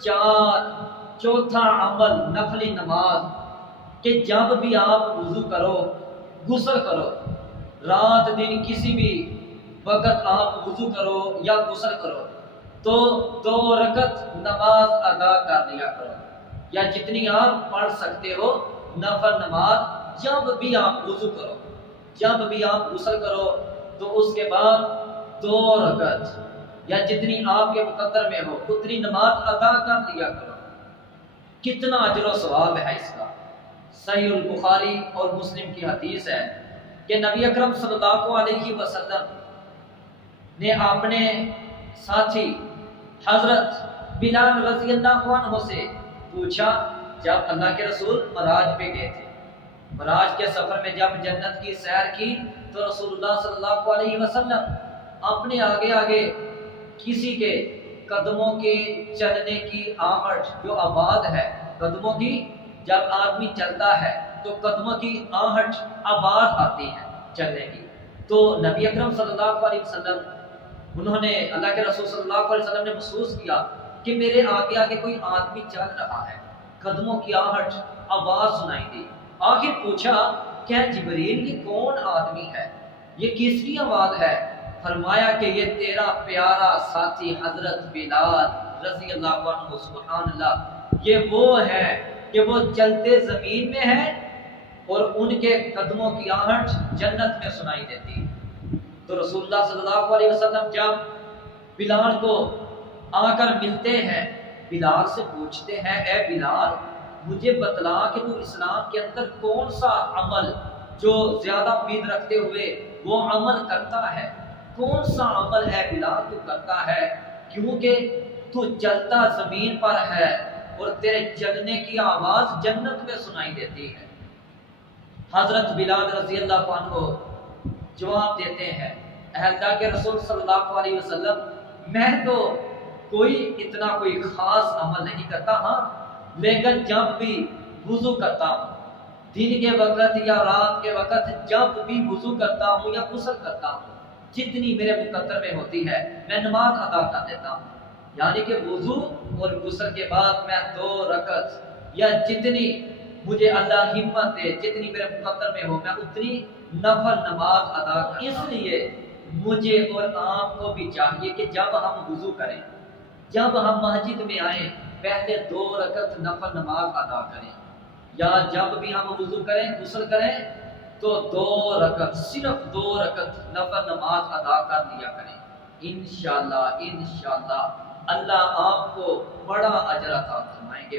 چار چوتھا عمل نفلی نماز کہ جب بھی آپ وضو کرو غسل کرو، رات دن کسی بھی وقت آپ وضو کرو یا غسل کرو تو 2 رکعت نماز ادا کر لیا کرو، یا جتنی آپ پڑھ سکتے ہو نفل نماز جب بھی آپ وضو کرو، جب بھی آپ غسل کرو تو اس کے بعد 2 رکعت یا جتنی آپ کے مقدر میں ہو اتنی نماز ادا کر لیا کرو۔ کتنا اجر و ثواب ہے اس کا۔ صحیح البخاری اور مسلم کی حدیث ہے کہ نبی اکرم صلی اللہ علیہ وسلم نے اپنے ساتھی حضرت بلال رضی اللہ عنہ سے پوچھا، جب اللہ کے رسول معراج پہ گئے تھے، معراج کے سفر میں جب جنت کی سیر کی تو رسول اللہ صلی اللہ علیہ وسلم اپنے آگے آگے کسی کے قدموں کے چلنے کی آہٹ، جو آواز ہے قدموں کی، جب آدمی چلتا ہے تو قدموں کی آہٹ آواز آتی ہے چلنے کی، تو نبی اکرم صلی اللہ علیہ وسلم انہوں نے، اللہ کے رسول صلی اللہ علیہ وسلم نے محسوس کیا کہ میرے آگے آگے کوئی آدمی چل رہا ہے، قدموں کی آہٹ آواز سنائی دی۔ آخر پوچھا کہ جبریل یہ کون آدمی ہے، یہ کس کی آواز ہے؟ فرمایا کہ یہ تیرا پیارا ساتھی حضرت بلال رضی اللہ عنہ، سبحان اللہ، یہ وہ ہے کہ وہ چلتے زمین میں ہے اور ان کے قدموں کی آہٹ جنت میں سنائی دیتی۔ تو رسول اللہ صلی اللہ علیہ وسلم جب بلال کو آ کر ملتے ہیں، بلال سے پوچھتے ہیں، اے بلال مجھے بتلا کہ تو اسلام کے اندر کون سا عمل جو زیادہ امید رکھتے ہوئے وہ عمل کرتا ہے، کون سا عمل ہے بلال تو کرتا ہے، کیونکہ تو چلتا زمین پر ہے اور تیرے چلنے کی آواز جنت میں سنائی دیتی ہے۔ حضرت بلال رضی اللہ عنہ جواب دیتے ہیں، اے اللہ کے رسول صلی اللہ علیہ وسلم میں تو اتنا کوئی خاص عمل نہیں کرتا، ہاں لیکن جب بھی وضو کرتا ہوں، دن کے وقت یا رات کے وقت جب بھی وضو کرتا ہوں یا غسل کرتا ہوں، جتنی میرے مقدر میں ہوتی ہے میں نماز ادا کر دیتا ہوں، یعنی کہ وضو اور غسل کے بعد میں 2 رکعت یا جتنی مجھے اللہ ہمت دے، جتنی میرے مقدر میں ہو میں اتنی نفل نماز ادا کرتا ہوں۔ اس لیے مجھے اور آپ کو بھی چاہیے کہ جب ہم وضو کریں، جب ہم مسجد میں آئیں، پہلے 2 رکعت نفل نماز ادا کریں، یا جب بھی ہم وضو کریں غسل کریں تو 2 رکعت، صرف 2 رکعت نفل نماز ادا کر لیا کریں۔ انشاءاللہ اللہ آپ کو بڑا اجر عطا فرمائیں گے۔